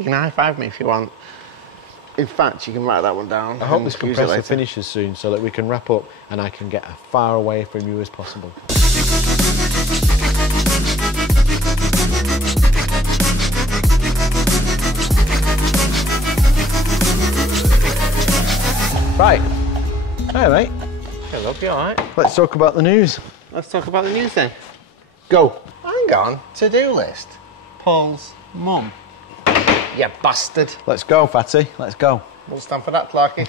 You can high-five me if you want. In fact, you can write that one down. I hope this compressor finishes soon so that we can wrap up and I can get as far away from you as possible. Right. Hi, mate. Hello, you alright? Let's talk about the news. Let's talk about the news then. Go. Hang on. To-do list. Paul's mum. You bastard. Let's go, Fatty. Let's go. We'll stand for that, Clarky.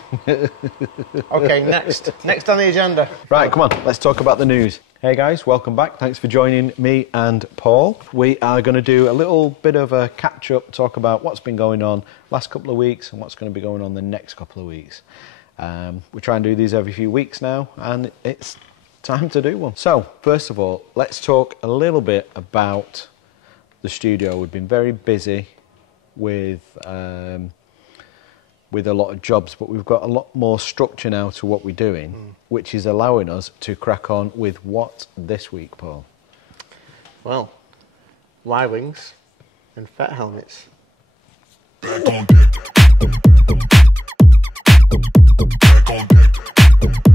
OK, next. Next on the agenda. Right, come on. Let's talk about the news. Hey, guys. Welcome back. Thanks for joining me and Paul. We are going to do a little bit of a catch-up, talk about what's been going on last couple of weeks and what's going to be going on the next couple of weeks. We try and do these every few weeks now, and it's time to do one. So, first of all, let's talk a little bit about the studio. We've been very busy with a lot of jobs, but we've got a lot more structure now to what we're doing, which is allowing us to crack on with what this week, Paul? Well, Y-wings and fet helmets. Back on deck. Back on deck. Back on deck. Back on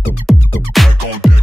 deck. Back on deck.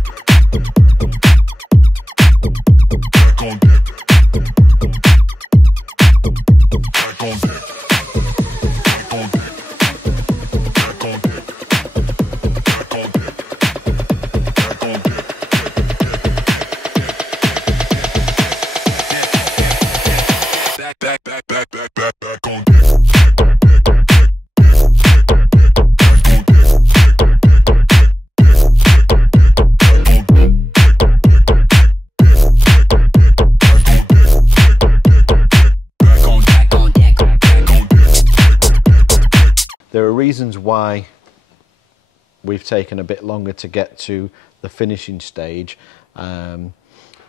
There are reasons why we've taken a bit longer to get to the finishing stage. Paint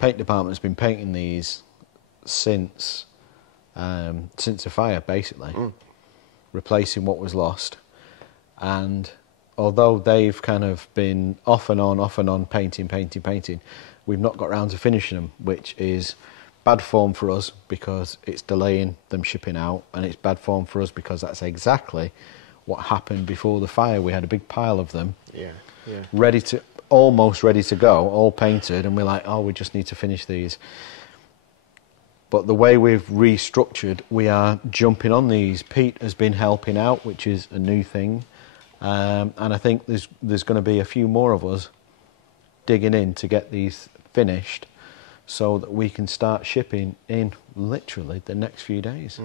department's been painting these since the fire, basically, replacing what was lost. And although they've kind of been off and on, painting, we've not got round to finishing them, which is bad form for us because it's delaying them shipping out, and it's bad form for us because that's exactly what happened before the fire. We had a big pile of them, almost ready to go, all painted, and we're like, oh, we just need to finish these. But the way we've restructured, we are jumping on these. Pete has been helping out, which is a new thing, and I think there's going to be a few more of us digging in to get these finished so that we can start shipping in literally the next few days.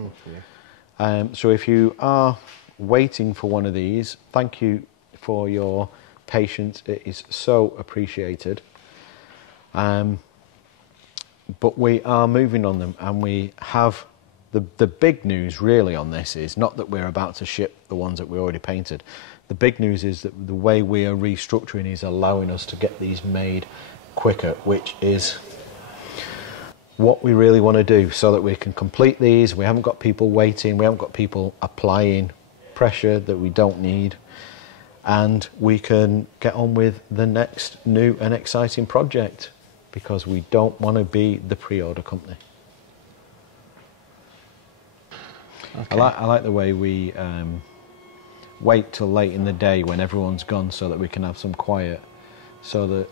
So if you are waiting for one of these, thank you for your patience. It is so appreciated. But we are moving on them, and we have the big news really on this is not that we're about to ship the ones that we already painted. The big news is that the way we are restructuring is allowing us to get these made quicker, which is what we really want to do, so that we can complete these. We haven't got people waiting, we haven't got people applying pressure that we don't need, and we can get on with the next new and exciting project, because we don't want to be the pre-order company. Okay. I like the way we wait till late in the day when everyone's gone so that we can have some quiet, so that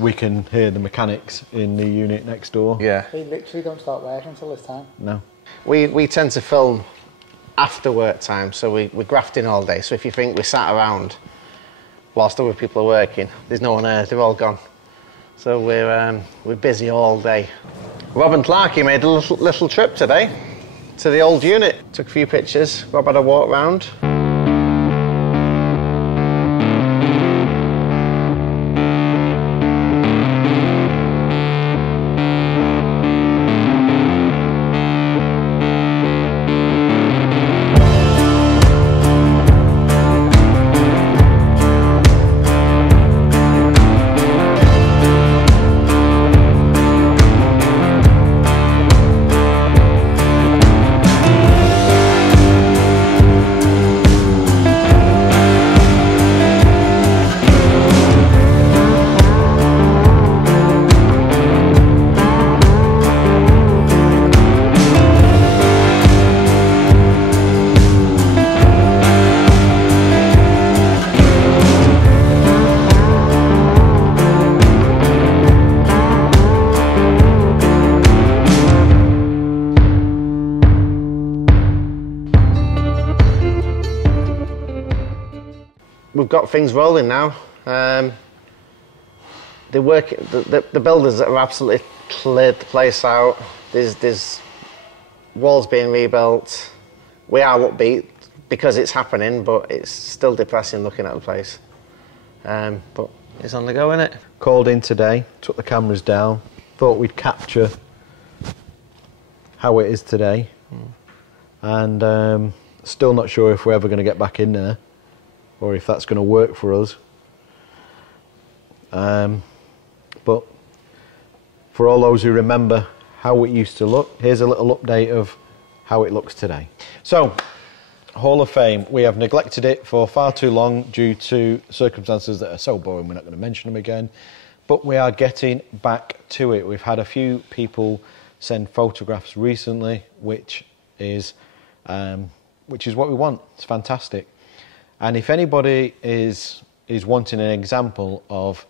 we can hear the mechanics in the unit next door. We literally don't start working until this time. No. We tend to film after work time, so we're grafting all day. So if you think we sat around whilst other people are working, there's no one there, they're all gone. So we're busy all day. Rob and Clarky made a little trip today to the old unit. Took a few pictures. Rob had a walk round. we've got things rolling now. The builders have absolutely cleared the place out. There's walls being rebuilt. We are upbeat because it's happening, but it's still depressing looking at the place. But it's on the go, isn't it? Called in today, took the cameras down, thought we'd capture how it is today, and still not sure if we're ever going to get back in there or if that's going to work for us. But for all those who remember how it used to look, here's a little update of how it looks today. So, Hall of Fame, we have neglected it for far too long due to circumstances that are so boring we're not going to mention them again, but we are getting back to it. We've had a few people send photographs recently, which is what we want. It's fantastic. And if anybody is wanting an example of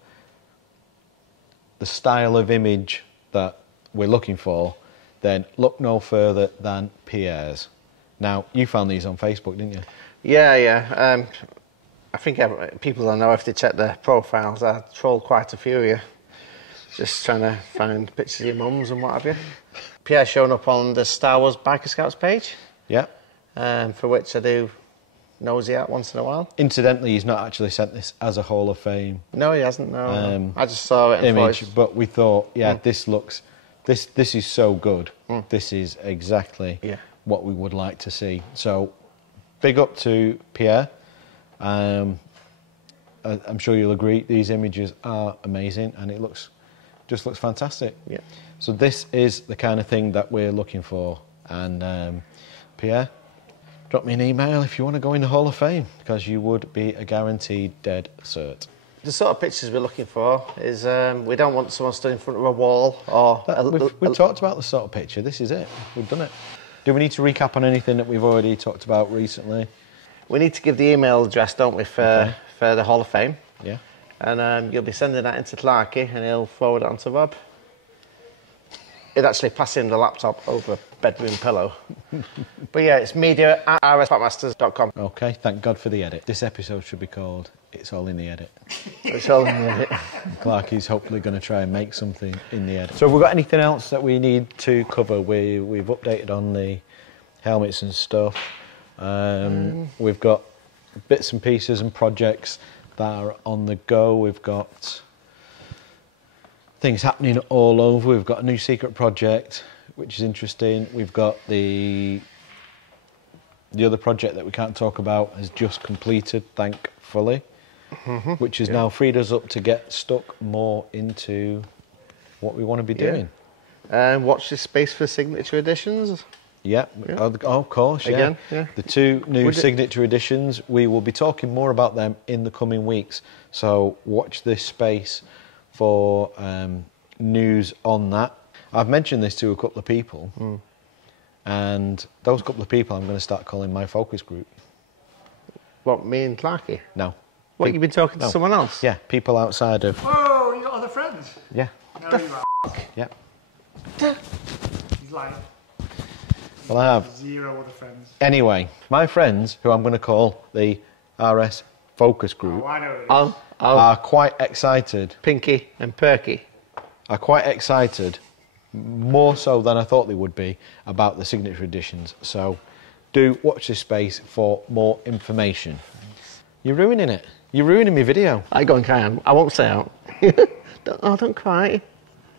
the style of image that we're looking for, then look no further than Pierre's. Now, you found these on Facebook, didn't you? Yeah. I think people don't know if they check their profiles. I trolled quite a few of you, just trying to find pictures of your mums and what have you. Pierre's shown up on the Star Wars Biker Scouts page. Yeah. For which I do nosy at once in a while. Incidentally, he's not actually sent this as a Hall of Fame. No, he hasn't. No, I just saw it. Image, but we thought, this looks. This is so good. This is exactly what we would like to see. So, big up to Pierre. I'm sure you'll agree. These images are amazing, and it just looks fantastic. Yeah. So this is the kind of thing that we're looking for. And Pierre, drop me an email if you want to go in the Hall of Fame, because you would be a guaranteed dead cert. The sort of pictures we're looking for is we don't want someone stood in front of a wall or... We've talked about the sort of picture. This is it. We've done it. Do we need to recap on anything that we've already talked about recently? We need to give the email address, don't we, for the Hall of Fame. Yeah. And you'll be sending that into Clarky and he'll forward it on to Rob. He'd actually pass him the laptop over a bedroom pillow. But yeah, it's media@rspotmasters.com. OK, thank God for the edit. This episode should be called It's All in the Edit. It's all in the edit. Clarky's hopefully going to try and make something in the edit. So have we got anything else that we need to cover? We've updated on the helmets and stuff. We've got bits and pieces and projects that are on the go. We've got things happening all over. We've got a new secret project, which is interesting. We've got the other project that we can't talk about has just completed, thankfully, which has now freed us up to get stuck more into what we want to be doing. Watch this space for signature editions. Yeah. Oh, of course, yeah. Again, yeah. The two new signature editions, we will be talking more about them in the coming weeks. So watch this space for news on that. I've mentioned this to a couple of people, and those couple of people I'm going to start calling my focus group. What, me and Clarky? No. What, you've been talking to someone else? Yeah, people outside of... Oh, you got other friends? Yeah. No, you are. Yeah. He's lying. Well, I have. 0 other friends. Anyway, my friends, who I'm going to call the RS Focus Group, Oh, I know who it is. are quite excited. Pinky and Perky. Are quite excited, more so than I thought they would be, about the signature editions. So do watch this space for more information. You're ruining it. You're ruining my video. I go and carry on. I won't say out. Don't cry.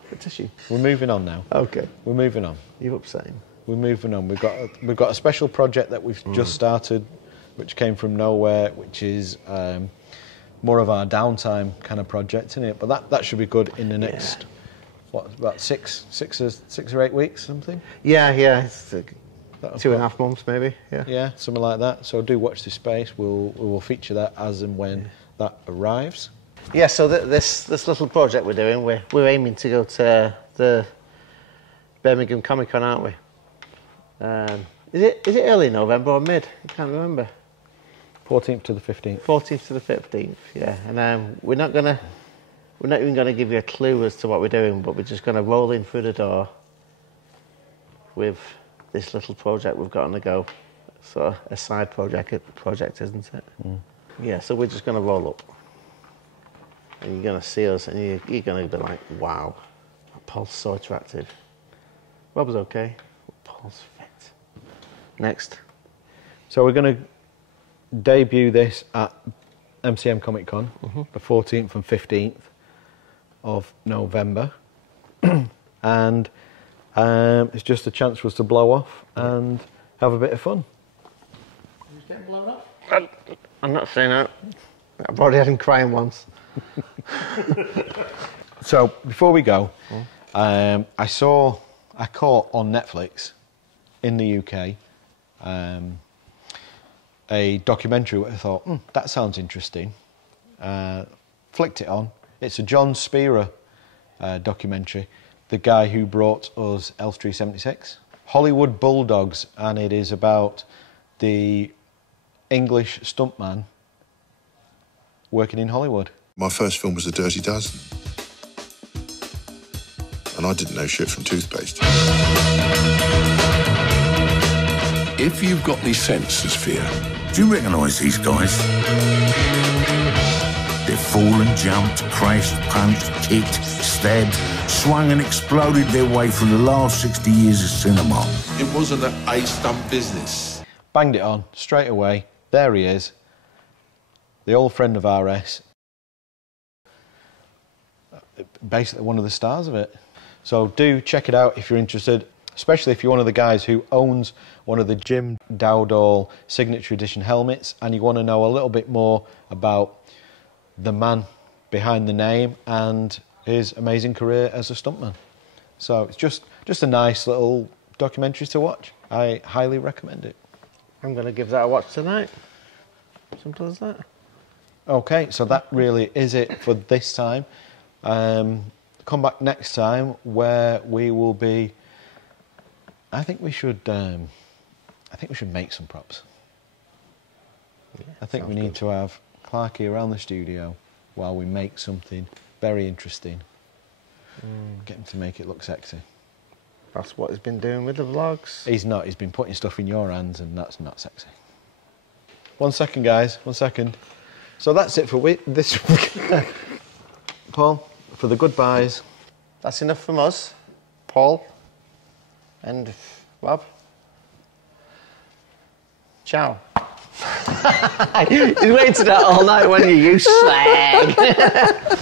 The tissue. We're moving on now. Okay. We're moving on. You're upsetting. We're moving on. We've got a special project that we've just started, which came from nowhere, which is more of our downtime kind of project, isn't it? But that should be good in the next, about six or 8 weeks, something? Yeah. It's 2.5 months, maybe. Yeah. Yeah, something like that. So do watch this space. We will feature that as and when that arrives. Yeah. So this little project we're doing, we're aiming to go to the Birmingham Comic Con, aren't we? Is it early November or mid? I can't remember. 14th to the 15th. 14th to the 15th. Yeah. And we're not even gonna give you a clue as to what we're doing, but we're just gonna roll in through the door with this little project we've got on the go. Sort of a side project, isn't it? Yeah, so we're just going to roll up. And you're going to see us, and you're going to be like, wow, Paul's so attractive. Rob's okay, but Paul's fit. Next. So we're going to debut this at MCM Comic Con, the 14th and 15th of November. And it's just a chance for us to blow off and have a bit of fun. Who's getting blown up? I'm not saying that. I've already had him crying once. So before we go, I caught on Netflix in the UK a documentary where I thought, that sounds interesting. Flicked it on. It's a John Spira documentary, the guy who brought us S02E17, Hollywood Bulldogs, and it is about the English stuntman working in Hollywood. My first film was The Dirty Dozen. And I didn't know shit from toothpaste. If you've got any sense, Sphere, do you recognise these guys? They've fallen, jumped, crashed, punched, kicked, stabbed, swung and exploded their way through the last 60 years of cinema. It wasn't a stunt business. Banged it on straight away. There he is, the old friend of RS. Basically one of the stars of it. So do check it out if you're interested, especially if you're one of the guys who owns one of the Jim Dowdall signature edition helmets and you want to know a little bit more about the man behind the name and his amazing career as a stuntman. So it's just a nice little documentary to watch. I highly recommend it. I'm going to give that a watch tonight. Simple as that. Okay, so that really is it for this time. Come back next time where we will be. I think we should make some props. Yeah, I think we need to have Clarky around the studio while we make something very interesting. Get him to make it look sexy. That's what he's been doing with the vlogs. He's not. He's been putting stuff in your hands, and that's not sexy. 1 second, guys. 1 second. So that's it for this week. Paul, for the goodbyes. That's enough from us, Paul and Rob. Ciao. He's waited that all night when you slag.